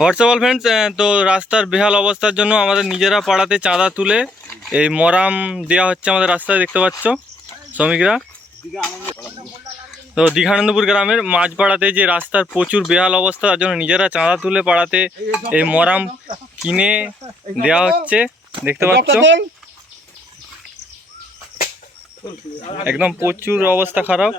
WhatsApp friends তো রাস্তার বেহাল অবস্থার জন্য আমাদের নিজেরা পাড়াতে চাঁদা তুলে এই মরাম দেওয়া হচ্ছে আমাদের রাস্তায় দেখতে পাচ্ছ শ্রমিকরা। তো দীঘানন্দপুর গ্রামের মাঝপাড়াতে যে রাস্তার প্রচুর বেহাল অবস্থা তার জন্য নিজেরা চাঁদা তুলে পাড়াতে এই মরাম কিনে দেওয়া হচ্ছে দেখতে পাচ্ছ। একদম প্রচুর অবস্থা খারাপ।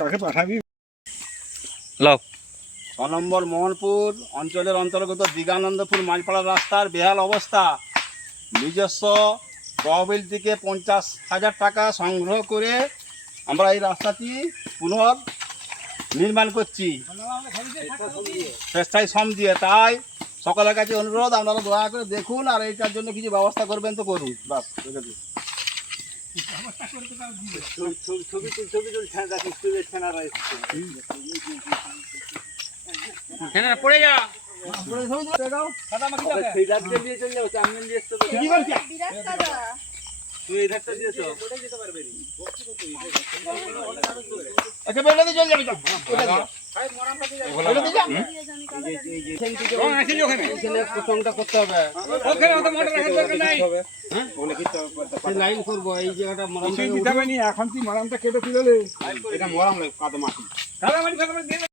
কাকে পাঠাবি? লাও ছ নম্বর মোহনপুর অঞ্চলের অন্তর্গত দিগানন্দপুর মাঝপাড়া রাস্তার বেহাল অবস্থা। নিজস্ব তহবিল থেকে পঞ্চাশ হাজার টাকা সংগ্রহ করে আমরা এই রাস্তাটি পুনর নির্মাণ করছি। স্বেচ্ছায় শ্রম দিয়ে। তাই সকলের কাছে অনুরোধ আপনারা দয়া করে দেখুন আর এইটার জন্য কিছু ব্যবস্থা করবেন তো করুন। বাস এটাই। পড়ে যা। কি করছিস? একে বেরোলে দিয়ে চলে যাবি তো। ওটা দিয়ে। এখানে প্রসঙ্গটা করতে হবে। হ্যাঁ? লাইন করব, এই জায়গাটা মরাম কিছুই থেকে দিতে হবে নি, এখন তুই মারামটা কেটে তুলে এটা মরাম লাগে, কাদা মাটি। দিলাম।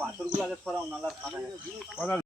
পাথরগুলো আগে সরাও, নালার।